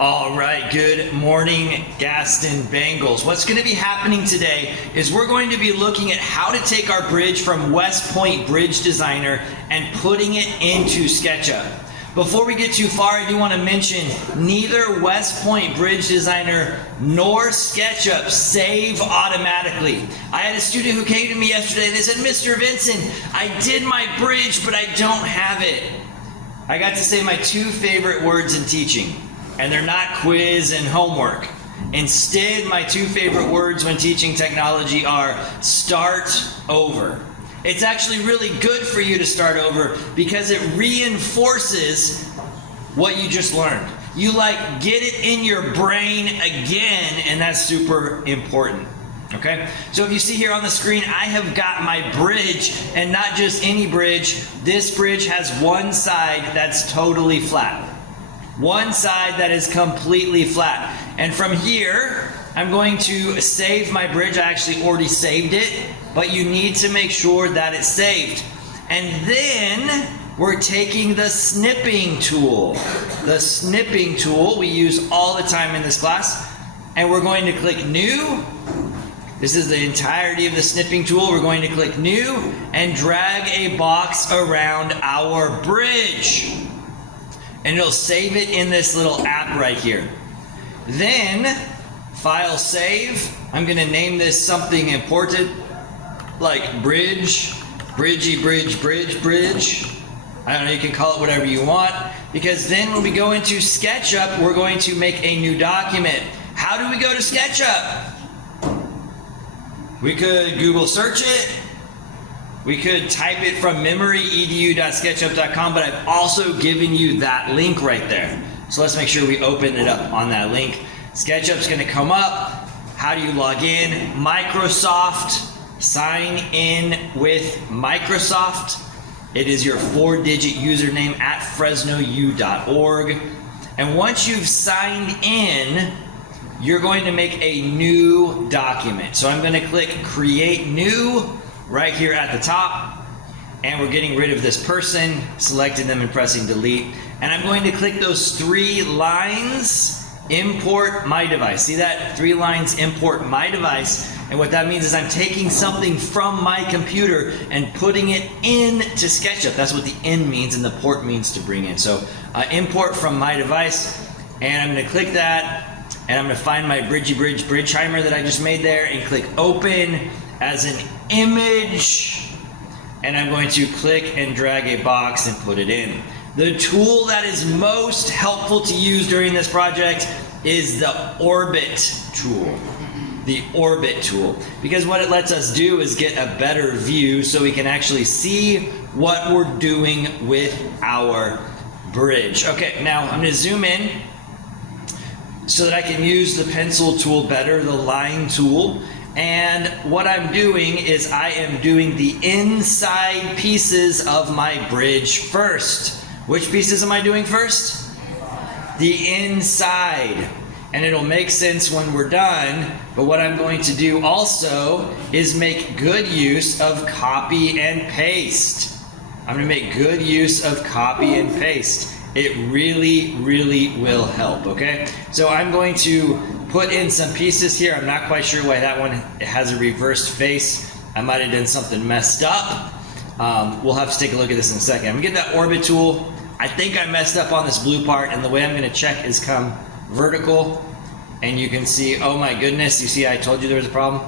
All right, good morning, Gaston Bengals. What's going to be happening today is we're going to be looking at how to take our bridge from West Point Bridge Designer and putting it into Sketchup. Before we get too far, I do want to mention neither West Point Bridge Designer nor Sketchup save automatically. I had a student who came to me yesterday and they said, Mr. Vincent, I did my bridge, but I don't have it. I got to say my two favorite words in teaching. And they're not quiz and homework. Instead, my two favorite words when teaching technology are start over. It's actually really good for you to start over because it reinforces what you just learned. You get it in your brain again, and that's super important. Okay? So if you see here on the screen, I have got my bridge, and not just any bridge. This bridge has one side that's totally flat. One side that is completely flat. And from here, I'm going to save my bridge. I actually already saved it, but you need to make sure that it's saved. And then we're taking the snipping tool. The snipping tool we use all the time in this class. And we're going to click New. This is the entirety of the snipping tool. We're going to click New and drag a box around our bridge. And it'll save it in this little app right here. Then, file save. I'm going to name this something important, like bridge, bridgey, bridge, bridge, bridge. I don't know, you can call it whatever you want. Because then when we go into SketchUp, we're going to make a new document. How do we go to SketchUp? We could Google search it. We could type it from memory, edu.sketchup.com, but I've also given you that link right there. So let's make sure we open it up on that link. SketchUp's going to come up. How do you log in? Microsoft. Sign in with Microsoft. It is your 4-digit username at fresnou.org. And once you've signed in, you're going to make a new document. So I'm going to click Create New right here at the top, and we're getting rid of this person, selecting them and pressing delete. And I'm going to click those 3 lines, import my device. See that? 3 lines, import my device. And what that means is I'm taking something from my computer and putting it into SketchUp. That's what the in means, and the port means to bring in. So import from my device, and I'm going to click that, and I'm going to find my bridge timer that I just made there and click open as an image, and I'm going to click and drag a box and put it in. The tool that is most helpful to use during this project is the orbit tool. The orbit tool. Because what it lets us do is get a better view so we can actually see what we're doing with our bridge. Okay, now I'm going to zoom in so that I can use the pencil tool better, the line tool. And what I'm doing is I am doing the inside pieces of my bridge first. Which pieces am I doing first? The inside. And it'll make sense when we're done. But what I'm going to do also is make good use of copy and paste. I'm going to make good use of copy and paste. It really, really will help, okay? So I'm going to put in some pieces here. I'm not quite sure why that one has a reversed face. I might have done something messed up. We'll have to take a look at this in a second. I'm gonna get that orbit tool. I think I messed up on this blue part, and the way I'm gonna check is come vertical, and you can see, oh my goodness, you see I told you there was a problem?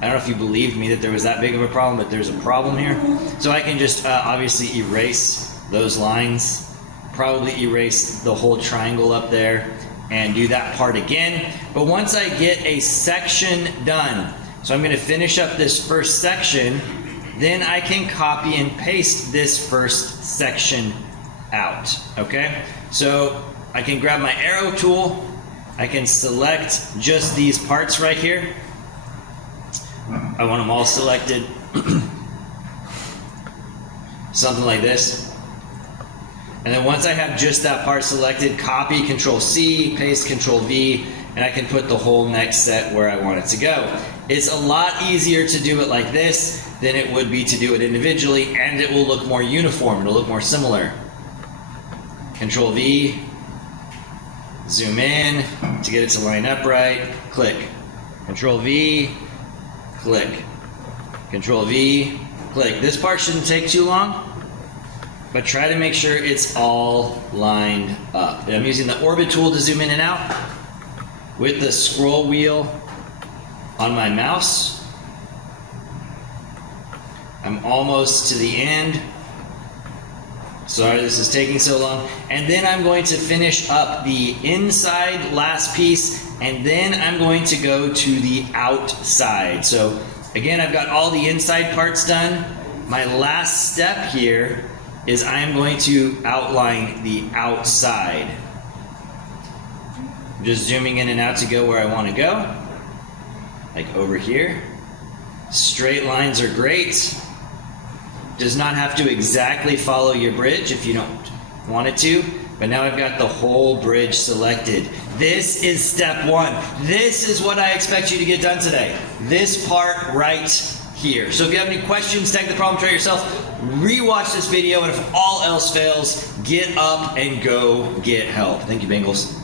I don't know if you believed me that there was that big of a problem, but there's a problem here. So I can just obviously erase those lines, probably erase the whole triangle up there, and do that part again. But once I get a section done, so I'm going to finish up this first section, then I can copy and paste this first section out, okay? So I can grab my arrow tool, I can select just these parts right here. I want them all selected. Something like this. And then once I have just that part selected, copy, Control-C, paste, Control-V, and I can put the whole next set where I want it to go. It's a lot easier to do it like this than it would be to do it individually, and it will look more uniform, it'll look more similar. Control-V, zoom in to get it to line up right, click. Control V, click. Control V, click. This part shouldn't take too long, but try to make sure it's all lined up. And I'm using the orbit tool to zoom in and out with the scroll wheel on my mouse. I'm almost to the end. Sorry this is taking so long. And then I'm going to finish up the inside last piece, and then I'm going to go to the outside. So again, I've got all the inside parts done. My last step here is I'm going to outline the outside. I'm just zooming in and out to go where I want to go. Like over here. Straight lines are great. Does not have to exactly follow your bridge if you don't want it to, but now I've got the whole bridge selected. This is step one. This is what I expect you to get done today. This part right here. So if you have any questions, tag the problem, try yourself, rewatch this video, and if all else fails, get up and go get help. Thank you, Bengals.